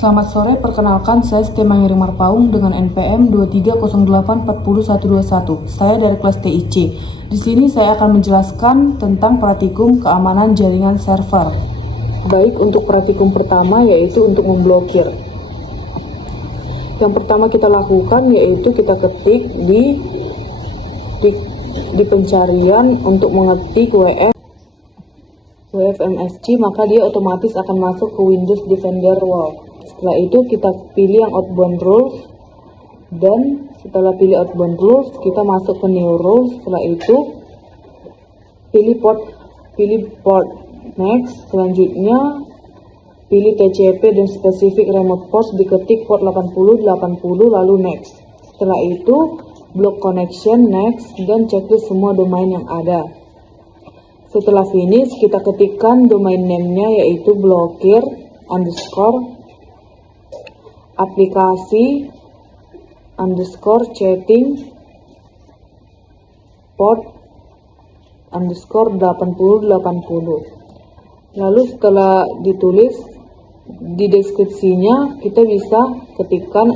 Selamat sore, perkenalkan saya Setia Mangiring Marpaung dengan NPM 2308401121. Saya dari kelas TIC. Di sini saya akan menjelaskan tentang praktikum keamanan jaringan server. Baik, untuk praktikum pertama yaitu untuk memblokir. Yang pertama kita lakukan yaitu kita ketik di pencarian untuk mengetik WFMSC, maka dia otomatis akan masuk ke Windows Defender Wall. Setelah itu kita pilih yang outbound rules, dan setelah pilih outbound rules kita masuk ke new rules. Setelah itu pilih port next. Selanjutnya pilih TCP dan specific remote port, diketik port 8080 lalu next. Setelah itu block connection next dan checklist semua domain yang ada. Setelah finish kita ketikkan domain name-nya yaitu blokir underscore aplikasi underscore chatting port underscore 8080. Lalu setelah ditulis di deskripsinya kita bisa ketikkan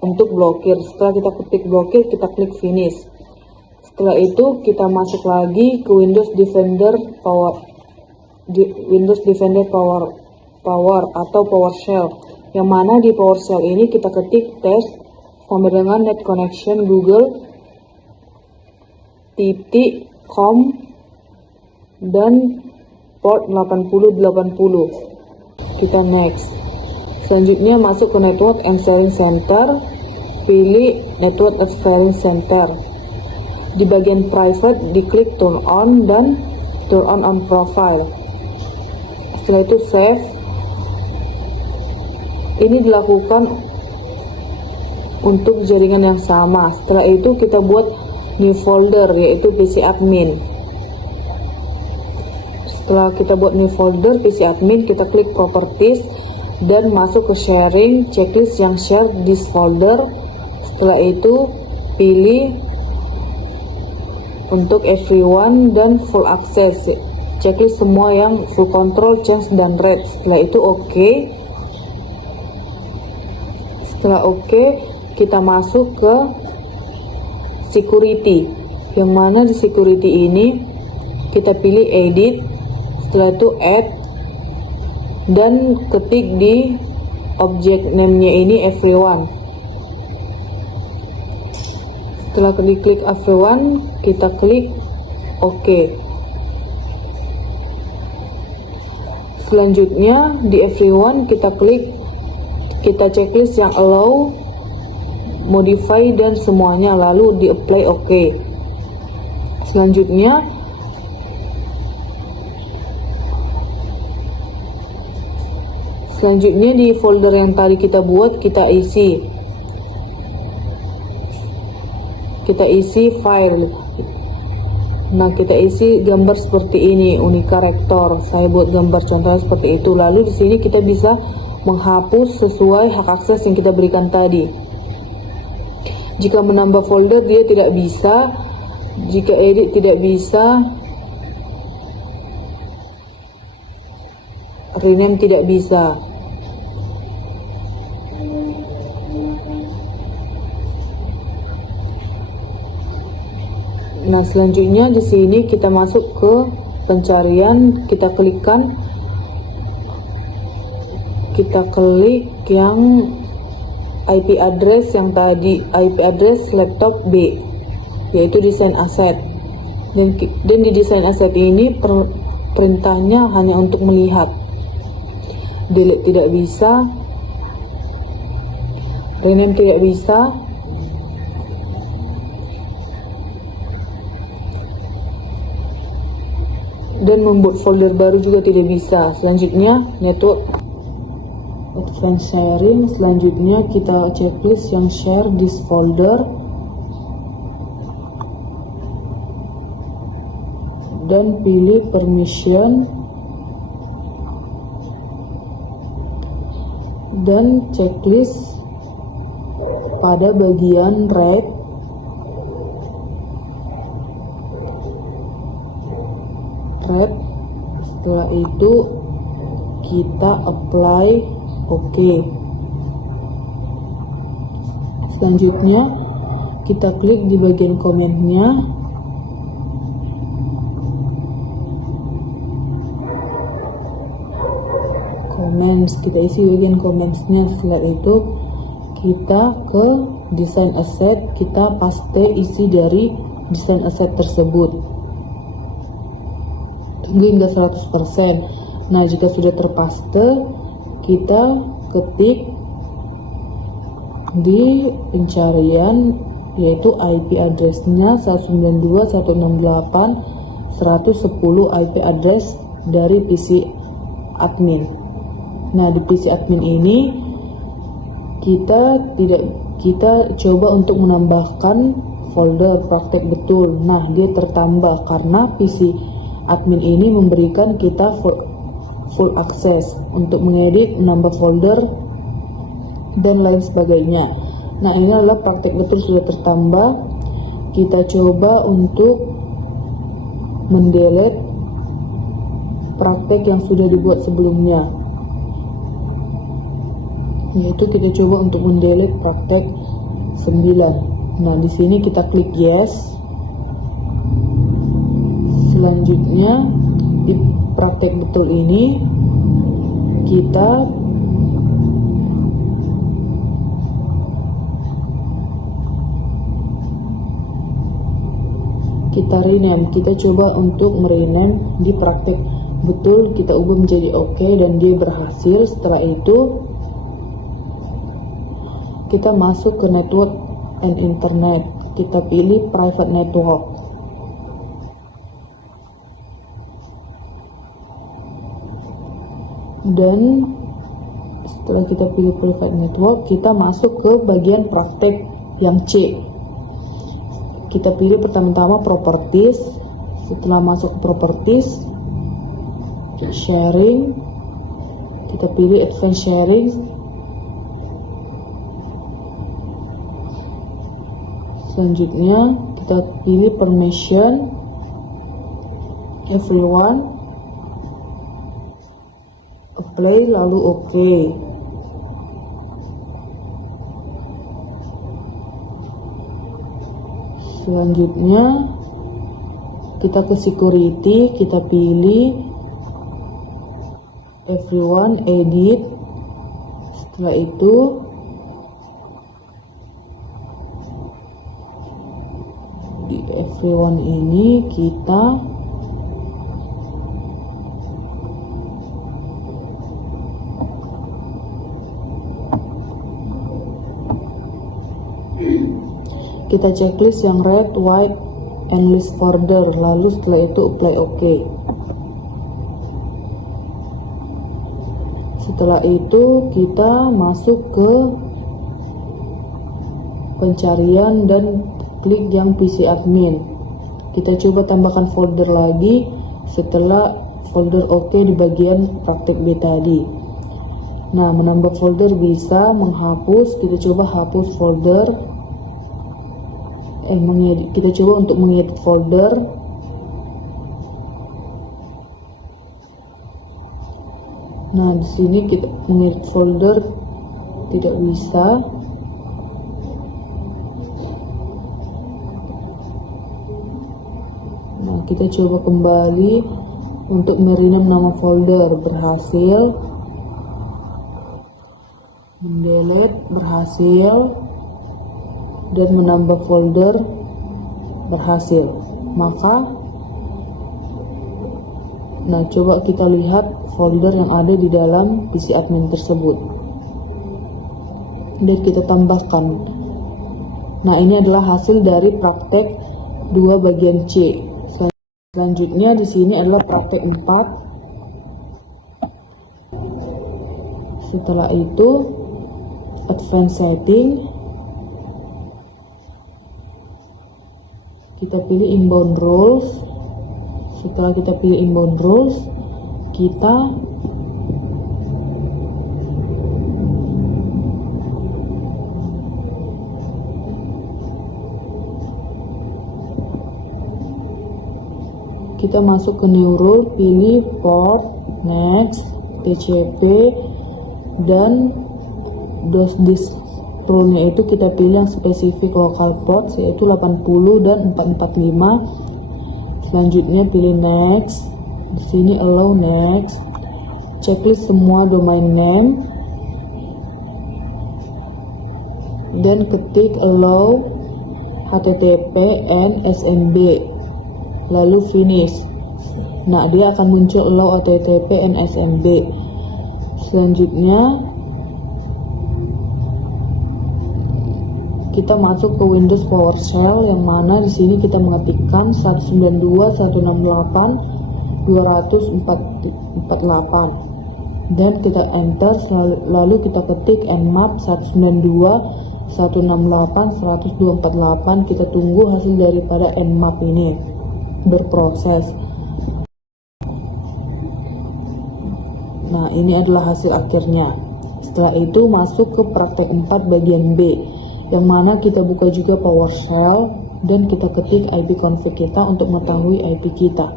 untuk blokir. Setelah kita ketik blokir kita klik finish. Setelah itu kita masuk lagi ke Windows Defender Power atau PowerShell, yang mana di PowerShell ini kita ketik test sama dengan net connection google.com dan port 8080. Kita next. Selanjutnya masuk ke network and sharing center, pilih network and sharing center. Di bagian private diklik turn on dan turn on profile. Setelah itu save. Ini dilakukan untuk jaringan yang sama. Setelah itu kita buat new folder yaitu PC admin. Setelah kita buat new folder PC admin, kita klik properties dan masuk ke sharing checklist yang share this folder. Setelah itu pilih untuk everyone dan full access, checklist semua yang full control, change dan read. Setelah itu oke. Setelah oke, kita masuk ke security, yang mana di security ini kita pilih edit. Setelah itu add dan ketik di object name-nya ini everyone. Setelah klik everyone, kita klik OK. Selanjutnya di everyone kita checklist yang allow, modify dan semuanya, lalu di apply OK. Selanjutnya di folder yang tadi kita buat kita isi file. Nah, kita isi gambar seperti ini, Unica Rector. Saya buat gambar contohnya seperti itu. Lalu di sini kita bisa menghapus sesuai hak akses yang kita berikan tadi. Jika menambah folder dia tidak bisa, jika edit tidak bisa, rename tidak bisa. Nah, selanjutnya di sini kita masuk ke pencarian, kita klik yang IP address yang tadi, IP address laptop B, yaitu desain asset. Dan di desain asset ini perintahnya hanya untuk melihat. Delete tidak bisa, rename tidak bisa, dan membuat folder baru juga tidak bisa. Selanjutnya network advanced sharing. Selanjutnya kita checklist yang share this folder dan pilih permission dan checklist pada bagian right. Setelah itu kita apply OK. Selanjutnya kita klik di bagian komennya. Kita isi bagian comments-nya. Setelah itu kita ke design asset, kita paste isi dari design asset tersebut. Tunggu hingga 100%. Nah, jika sudah terpaste, kita ketik di pencarian, yaitu IP address-nya 192.168.110 IP address dari PC admin. Nah, di PC admin ini kita coba untuk menambahkan folder praktek betul. Nah, dia tertambah karena PC admin ini memberikan kita full access untuk mengedit, menambah folder, dan lain sebagainya. Nah, ini adalah praktek betul sudah tertambah. Kita coba untuk mendelete praktek yang sudah dibuat sebelumnya, yaitu kita coba untuk mendelete praktek 9. Nah, di sini kita klik yes. Selanjutnya di praktek betul ini kita rename. Kita coba untuk merename di praktek betul, kita ubah menjadi oke, dan dia berhasil. Setelah itu kita masuk ke network and internet, kita pilih private network. Dan setelah kita pilih private network, kita masuk ke bagian praktek yang C. Kita pilih pertama-tama properties. Setelah masuk ke properties, sharing, kita pilih advanced sharing. Selanjutnya kita pilih permission everyone, apply, lalu oke. Selanjutnya kita ke security, kita pilih everyone, edit. Setelah itu di everyone ini kita checklist yang red, white, and list folder, lalu setelah itu apply oke. Setelah itu kita masuk ke pencarian dan klik yang PC admin. Kita coba tambahkan folder lagi setelah folder oke di bagian praktek B tadi. Nah, menambah folder bisa, menghapus, kita coba hapus folder. Kita coba untuk mengedit folder. Nah, di sini kita mengedit folder tidak bisa. Nah, kita coba kembali untuk merename nama folder, berhasil. Mendelete, berhasil. Dan menambah folder, berhasil. Nah, coba kita lihat folder yang ada di dalam PC admin tersebut dan kita tambahkan. Nah, ini adalah hasil dari praktek 2 bagian C. Selanjutnya di sini adalah praktek 4. Setelah itu advanced setting, kita pilih inbound rules. Setelah kita pilih inbound rules, kita masuk ke new rule, pilih port, next, TCP, dan DOS disk rule-nya itu kita pilih yang spesifik local ports yaitu 80 dan 445. Selanjutnya pilih next. Di sini allow next. Checklist semua domain name dan ketik allow http and smb lalu finish. Nah, dia akan muncul allow http and smb. Selanjutnya kita masuk ke Windows PowerShell yang mana di sini kita mengetikkan 192.168.248 dan kita enter, lalu kita ketik nmap 192.168.148. Kita tunggu hasil daripada nmap ini berproses. Nah, ini adalah hasil akhirnya. Setelah itu masuk ke praktek 4 bagian B, yang mana kita buka juga PowerShell dan kita ketik ipconfig kita untuk mengetahui IP kita.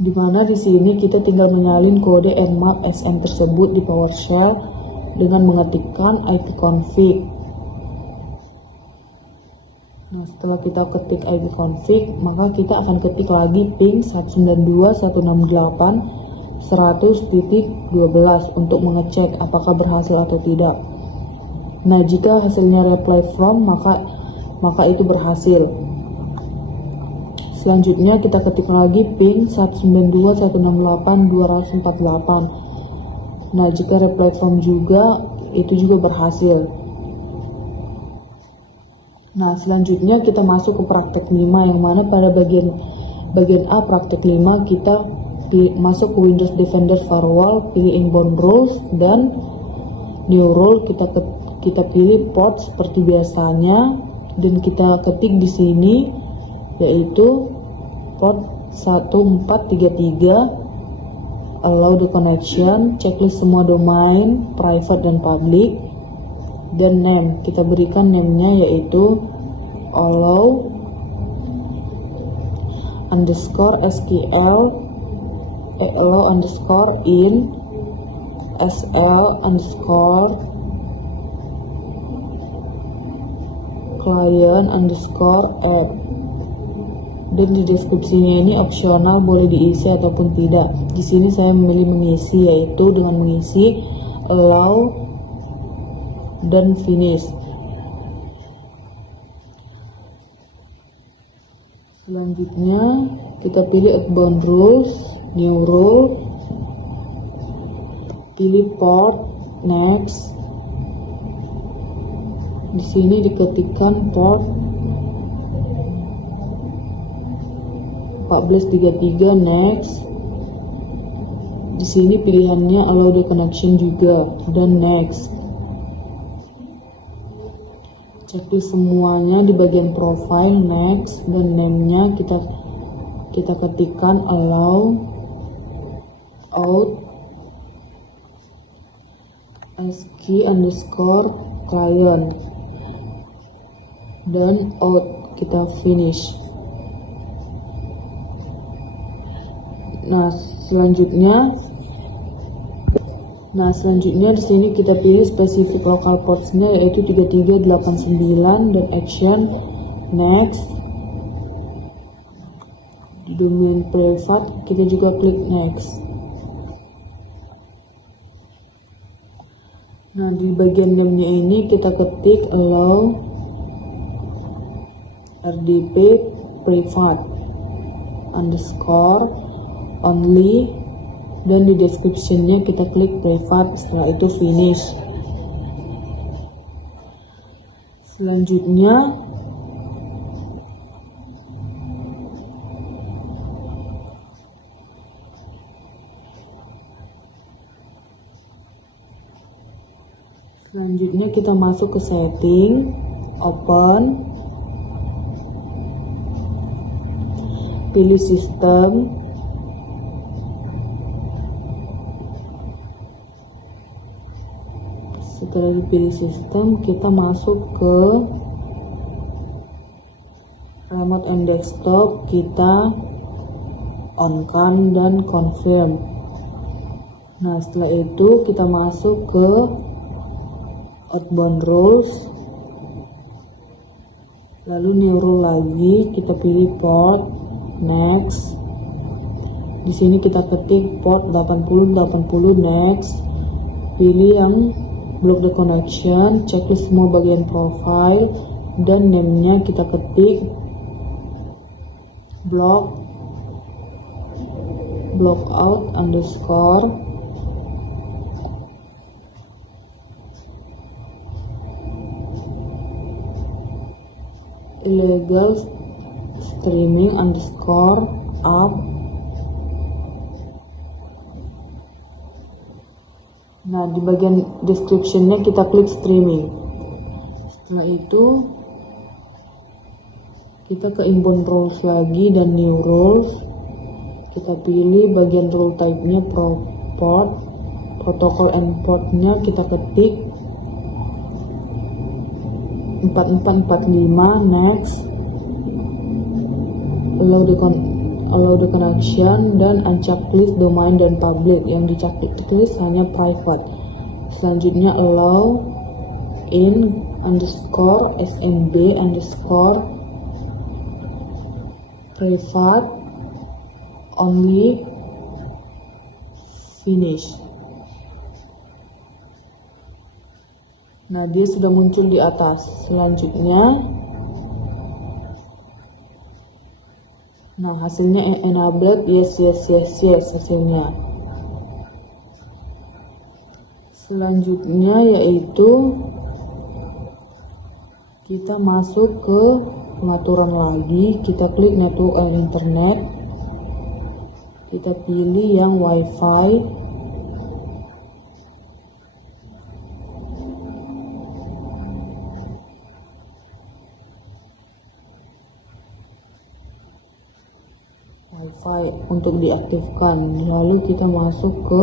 Dimana di sini kita tinggal menyalin kode nmap sn tersebut di PowerShell dengan mengetikkan ipconfig. Nah, setelah kita ketik ipconfig, maka kita akan ketik lagi ping 192.168.100.12 untuk mengecek apakah berhasil atau tidak. Nah, jika hasilnya reply from, maka itu berhasil. Selanjutnya kita ketik lagi ping 192.168.248. Nah, jika reply from juga, itu juga berhasil. Nah, selanjutnya kita masuk ke praktek 5, yang mana pada bagian A praktek 5 kita masuk ke Windows Defender Firewall, pilih inbound rules dan new rule. Kita pilih port seperti biasanya dan kita ketik di sini yaitu port 1433, allow the connection, checklist semua domain private dan public, dan name kita berikan name-nya yaitu allow underscore SQL allow underscore in SL underscore client underscore app. Dan di deskripsinya ini opsional, boleh diisi ataupun tidak. Di sini saya memilih mengisi, yaitu dengan mengisi allow dan finish. Selanjutnya kita pilih outbound rules, new rule, pilih port, next. Di sini diketikkan port 1433, next. Di sini pilihannya allow the connection juga dan next. Checklist semuanya di bagian profile, next, dan name-nya kita ketikkan allow out SQ underscore client dan out, kita finish. Nah, selanjutnya di sini kita pilih spesifik local ports-nya yaitu 3389 dan action, next. Di domain private kita juga klik next. Nah, di bagian name-nya ini kita ketik allow rdp private underscore only, dan di description-nya kita klik private, setelah itu finish. Selanjutnya kita masuk ke setting, open, pilih sistem, setelah dipilih sistem kita masuk ke remote on desktop, kita on-kan dan confirm. Nah, setelah itu kita masuk ke outbound rules, lalu new rule lagi, kita pilih port, next. Di sini kita ketik port 80 next, pilih yang block the connection, checklist semua bagian profile, dan name-nya kita ketik block out underscore illegal streaming underscore up. Nah, di bagian description-nya kita klik streaming. Setelah itu kita ke inbound rules lagi dan new rules. Kita pilih bagian rule type-nya port, protocol and port-nya kita ketik 4445 next, allow the connection, dan unchecklist domain dan public. Yang di-checklist hanya private. Selanjutnya allow in underscore smb underscore private only finish. Nah, dia sudah muncul di atas. Selanjutnya, nah hasilnya enabled, yes hasilnya. Selanjutnya yaitu kita masuk ke pengaturan lagi, kita klik network internet, kita pilih yang wifi, untuk diaktifkan. Lalu kita masuk ke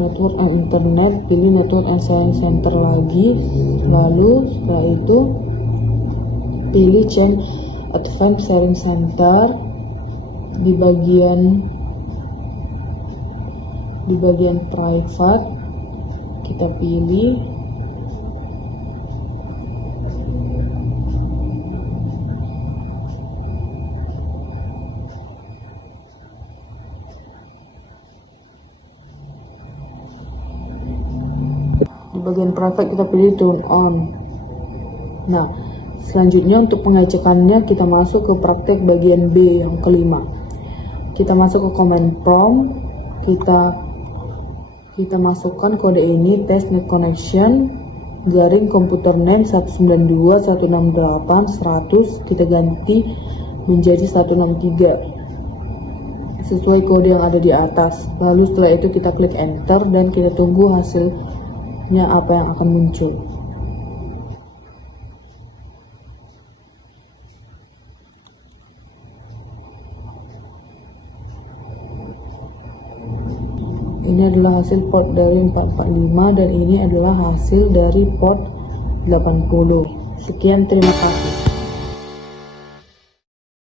network and internet, pilih network and sharing center lagi, lalu setelah itu pilih change advanced sharing center. Di bagian private kita pilih bagian private, kita pilih turn on. Nah, selanjutnya untuk pengecekannya kita masuk ke praktek bagian B yang kelima. Kita masuk ke command prompt, kita masukkan kode ini, test net connection garing komputer name 192.168.100, kita ganti menjadi 163 sesuai kode yang ada di atas. Lalu setelah itu kita klik enter dan kita tunggu hasilnya apa yang akan muncul. Ini adalah hasil port dari 445 dan ini adalah hasil dari port 80. Sekian, terima kasih.